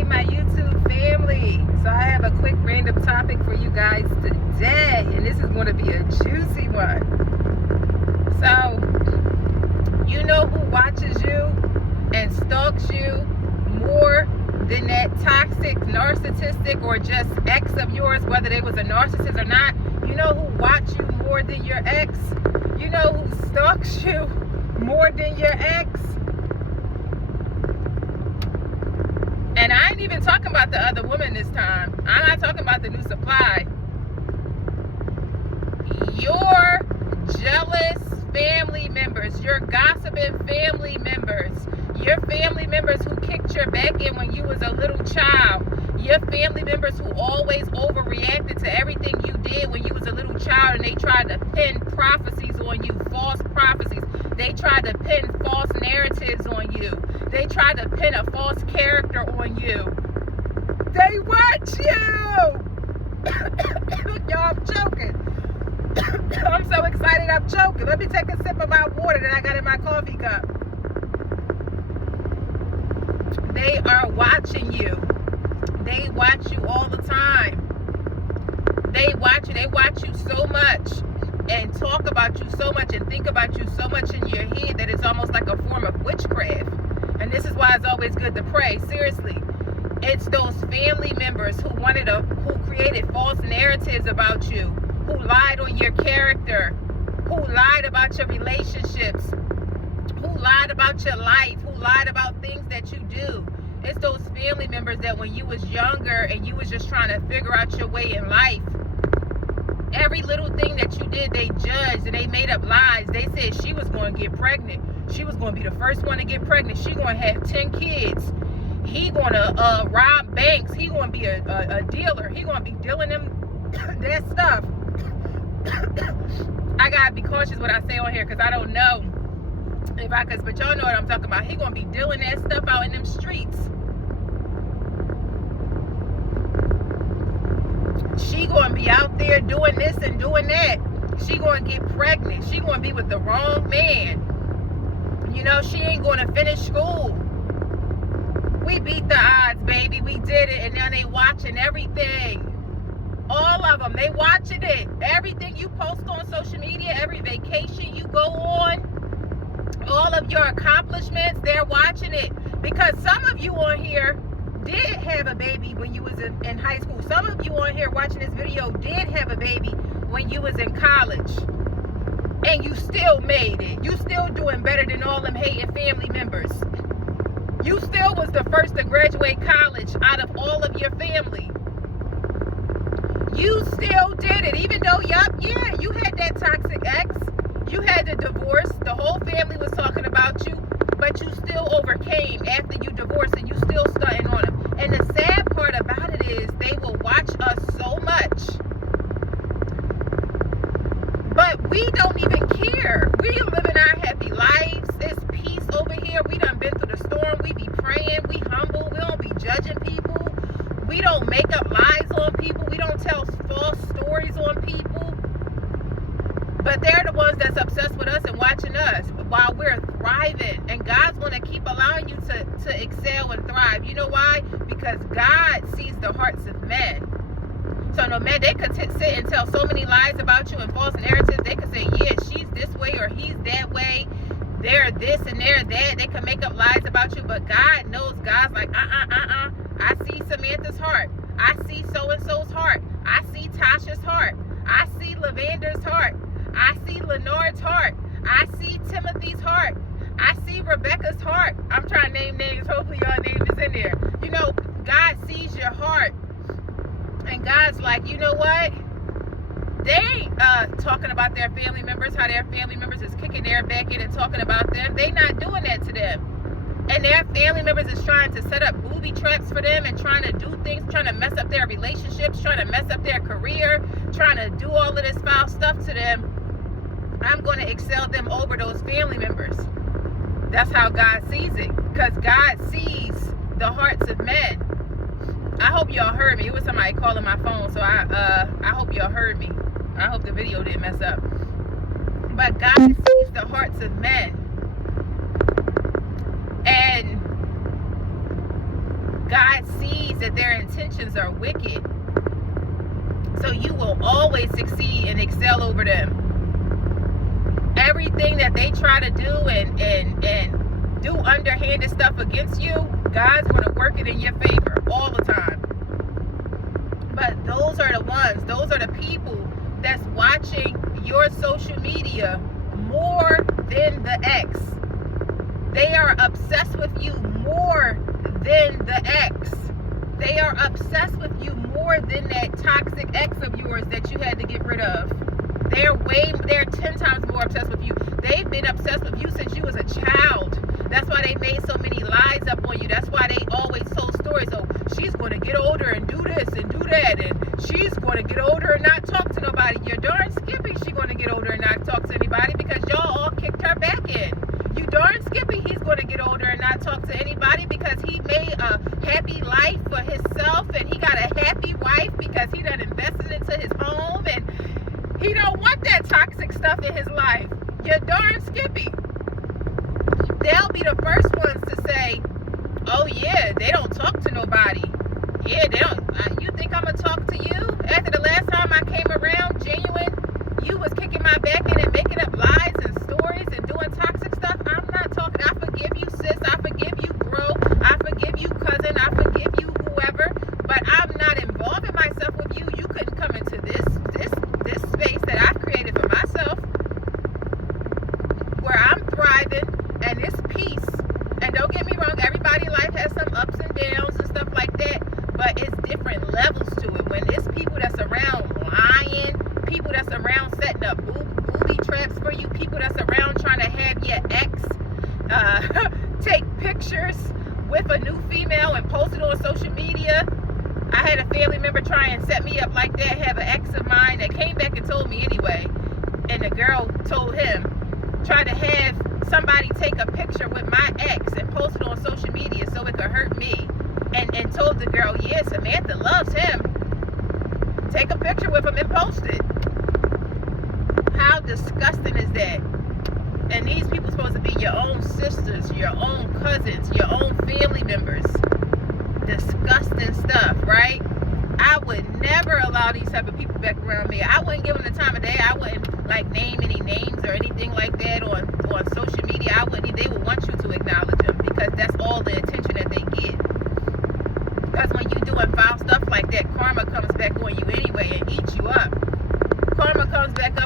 Hey, my YouTube family. So I have a quick random topic for you guys today, and this is going to be a juicy one. So, you know who watches you and stalks you more than that toxic, narcissistic, or just ex of yours, whether they was a narcissist or not? You know who watch you more than your ex? You know who stalks you more than your ex? And I ain't even talking about the other woman this time. I'm not talking about the new supply. Your jealous family members, your gossiping family members, your family members who kicked your back in when you was a little child, your family members who always overreacted to everything you did when you was a little child, and they tried to pin prophecies on you, false prophecies. They tried to pin false narratives on you. They tried to pin a false character on you. They watch you! Y'all, I'm choking. I'm so excited I'm choking. Let me take a sip of my water that I got in my coffee cup. They are watching you. They watch you all the time. They watch you. They watch you so much and talk about you so much and think about you so much in your head that it's almost like a form of witchcraft. And this is why it's always good to pray. Seriously. It's those family members who created false narratives about you, who lied on your character, who lied about your relationships, who lied about your life, who lied about things that you do. It's those family members that when you was younger and you was just trying to figure out your way in life, every little thing that you did, they judged and they made up lies. They said she was going to get pregnant. She was going to be the first one to get pregnant. She going to have 10 kids. He going to rob banks. He going to be a dealer. He going to be dealing them that stuff. I got to be cautious what I say on here because I don't know if I could, but y'all know what I'm talking about. He going to be dealing that stuff out in them streets. She going to be out there doing this and doing that. She going to get pregnant. She going to be with the wrong man. You know, she ain't going to finish school. We beat the odds, baby. We did it. And now they watching everything. All of them. They watching it. Everything you post on social media, every vacation you go on, all of your accomplishments, they're watching it. Because some of you on here did have a baby when you was in high school. Some of you on here watching this video did have a baby when you was in college. And you still made it. You still doing better than all them hating family members. You still was the first to graduate college out of all of your family. You still did it. Even though, you had that toxic ex. You had the divorce. The whole family was talking about you. But you still overcame after you divorced, and you still stunting on them. And the sad part about it is they will watch us so much. But we don't even care. We living our happy lives. It's peace over here. We done been through the storm. We be praying. We humble. We don't be judging people. We don't make up lies on people. We don't tell false stories on people. But they're the ones that's obsessed with us and watching us while we're thriving. And God's going to keep allowing you to excel and thrive. You know why? Because God sees the hearts of men. So no matter, they could sit and tell so many lies about you and false narratives. They could say, yeah, she's this way or he's that way. They're this and they're that. They can make up lies about you. But God knows. God's like, I see Samantha's heart. I see so-and-so's heart. I see Tasha's heart. I see Lavander's heart. I see Lenard's heart. I see Timothy's heart. I see Rebecca's heart. I'm trying to name names. Hopefully y'all name is in there. You know, God sees your heart. And God's like, you know what? They ain't talking about their family members, how their family members is kicking their back in and talking about them. They not doing that to them. And their family members is trying to set up booby traps for them and trying to do things, trying to mess up their relationships, trying to mess up their career, trying to do all of this foul stuff to them. I'm going to excel them over those family members. That's how God sees it. Because God sees the hearts of men. I hope y'all heard me. It was somebody calling my phone, so I hope y'all heard me. I hope the video didn't mess up. But God sees the hearts of men. And God sees that their intentions are wicked. So you will always succeed and excel over them. Everything that they try to do and do underhanded stuff against you, God's going to work it in your favor all the time. But those are the people that's watching your social media more than the ex. They are obsessed with you more than the ex. They are obsessed with you more than that toxic ex of yours that you had to get rid of. They're 10 times more obsessed with you. They've been obsessed with you since you was a child. That's why they made so many lies up on you. That's why they always told stories. Oh, she's going to get older and do this and do that. And she's going to get older and not talk to nobody. You're darn skippy she's going to get older and not talk to anybody because y'all all kicked her back in. You darn skippy he's going to get older and not talk to anybody because he made a happy life for himself and he got a happy wife because he done invested into his home and he don't want that toxic stuff in his life. You're darn skippy. They'll be the first ones to say, oh yeah, they don't talk to nobody. Yeah, they don't. You think I'm going to talk to you? After the last time I came around, genuine, you was kicking my back in and making up lies and stories and doing toxic stuff. I'm not talking. I forgive you, sis. I forgive you, bro. I forgive you, cousin. I forgive you, whoever. But I'm not involving myself with you. You couldn't come into this space that I've created for myself where I'm thriving and it's peace. And don't get me wrong, everybody's life has some ups and downs and stuff like that, but it's different levels to it. When it's people that's around lying, people that's around setting up booby traps for you, people that's around trying to have your ex take pictures with a new female and post it on social media. I had a family member try and set me up like that, have an ex of mine that came back and told me anyway, and the girl told him, try to have somebody take a picture with my ex and post it on social media so it could hurt me, and told the girl, yeah, Samantha loves him, take a picture with him and post it. How disgusting is that? And these people supposed to be your own sisters, your own cousins, your own family members. Disgusting stuff, right? I would never allow these type of people back around me. I wouldn't give them the time of day. I wouldn't like name any names or anything like that on social media. I wouldn't. They would want you to acknowledge them because that's all the attention that they get. Because when you're doing foul stuff like that, karma comes back on you anyway and eats you up. Karma comes back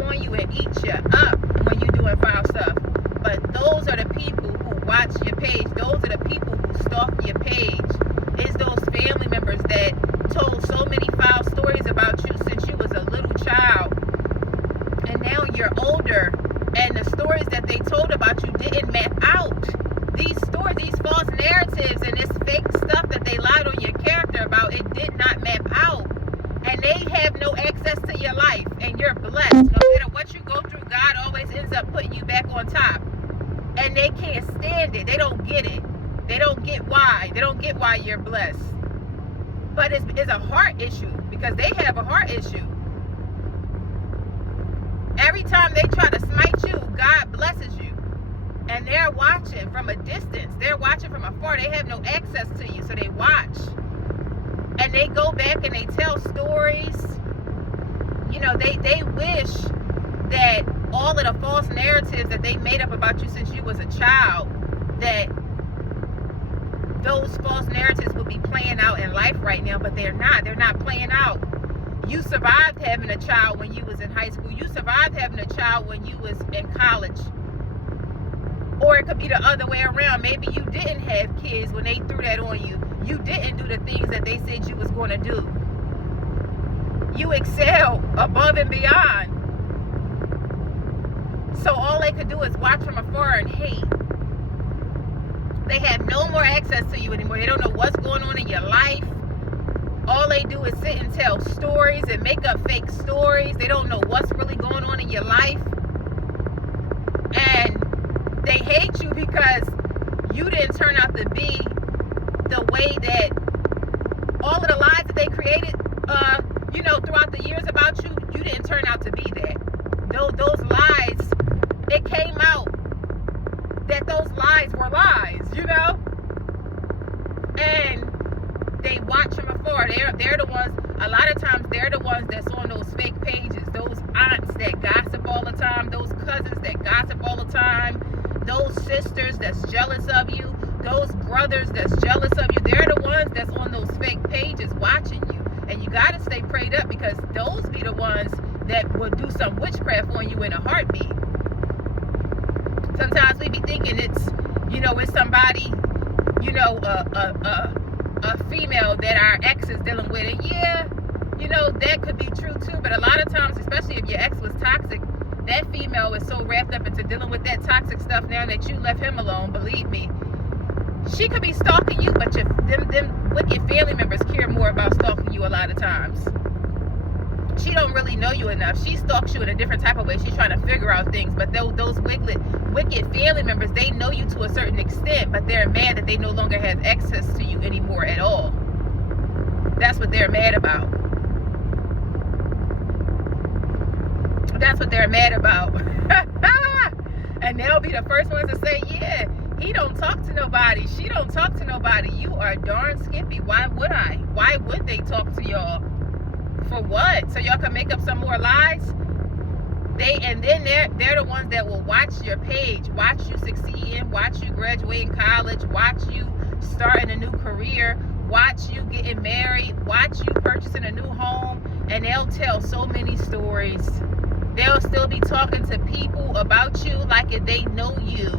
on you and eats you up when you're doing foul stuff. But those are the people who watch your page. Those are the people who stalk your page. It's those family members that told so many foul stories about you since you was a little child. And now you're older. And the stories that they told about you didn't map out. These stories, these false narratives and this fake stuff that they lied on your character about, it did not map out. And they have no access to your life. And you're blessed. No matter what you go through, God always ends up putting you back on top. And they can't stand it. They don't get it. They don't get why. They don't get why you're blessed. But it's a heart issue because they have a heart issue. Every time they try to smite you, God blesses you. And they're watching from a distance. They're watching from afar. They have no access to you, so they watch. And they go back and they tell stories. You know, they wish that all of the false narratives that they made up about you since you was a child, that those false narratives will be playing out in life right now, but they're not. They're not playing out. You survived having a child when you was in high school. You survived having a child when you was in college. Or it could be the other way around. Maybe you didn't have kids when they threw that on you. You didn't do the things that they said you was going to do. You excel above and beyond. So all they could do is watch from afar and hate. They have no more access to you anymore. They don't know what's going on in your life. All they do is sit and tell stories and make up fake stories. They don't know what's really going on in your life. And they hate you because you didn't turn out to be the way that all of the lies that they created, throughout the years about you, you didn't turn out to be that. Those lies, it came out that those lies were lies, And they watch from afar. They're the ones, a lot of times they're the ones that's on those fake pages, those aunts that gossip all the time, those cousins that gossip all the time, those sisters that's jealous of you, those brothers that's jealous of you. They're the ones that's on those fake pages watching you. And you got to stay prayed up, because those be the ones that will do some witchcraft on you in a heartbeat. Sometimes we be thinking it's, it's somebody, a female that our ex is dealing with. And yeah, that could be true too. But a lot of times, especially if your ex was toxic, that female is so wrapped up into dealing with that toxic stuff now that you left him alone. Believe me, she could be stalking you, but them wicked family members care more about stalking you a lot of times. She don't really know you enough. She stalks you in a different type of way. She's trying to figure out things. But those wicked family members, they know you to a certain extent, but they're mad that they no longer have access to you anymore at all. That's what they're mad about. That's what they're mad about. And they'll be the first ones to say, yeah, he don't talk to nobody. She don't talk to nobody. You are darn skippy. Why would I? Why would they talk to y'all? For what? So y'all can make up some more lies? Then they're the ones that will watch your page, watch you succeeding, watch you graduate in college, watch you starting a new career, watch you getting married, watch you purchasing a new home, and they'll tell so many stories. They'll still be talking to people about you like if they know you.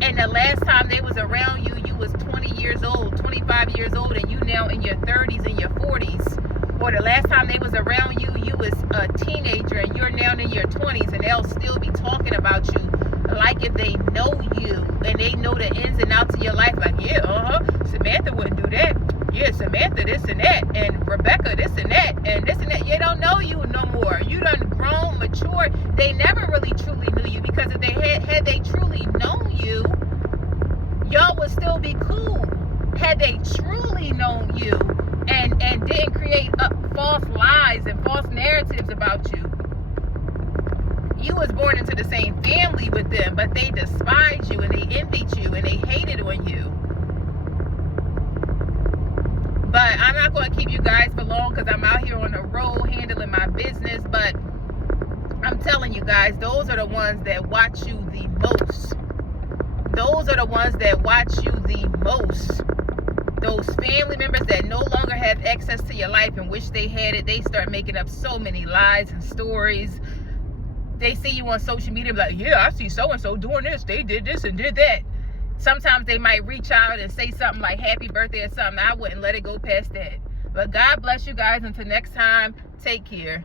And the last time they was around you, you was 20 years old, 25 years old, and you now in your 30s and your 40s. Or the last time they was around you, you was a teenager and you're now in your 20s, and they'll still be talking about you like if they know you and they know the ins and outs of your life. Like, yeah, Samantha wouldn't do that. Yeah, Samantha this and that, and Rebecca this and that, and this and that. They don't know you no more. You done grown, matured. They never really truly knew you, because if they had they truly known you, y'all would still be cool. Had they truly known you and didn't create false lies and false narratives about you. You was born into the same family with them, but they despised you and they envied you and they hated on you. But I'm not going to keep you guys for long, because I'm out here on the road handling my business. But I'm telling you guys, those are the ones that watch you the most. Those are the ones that watch you the most. Those family members that no longer have access to your life and wish they had it, they start making up so many lies and stories. They see you on social media, like, yeah, I see so-and-so doing this. They did this and did that. Sometimes they might reach out and say something like happy birthday or something. I wouldn't let it go past that. But God bless you guys. Until next time, take care.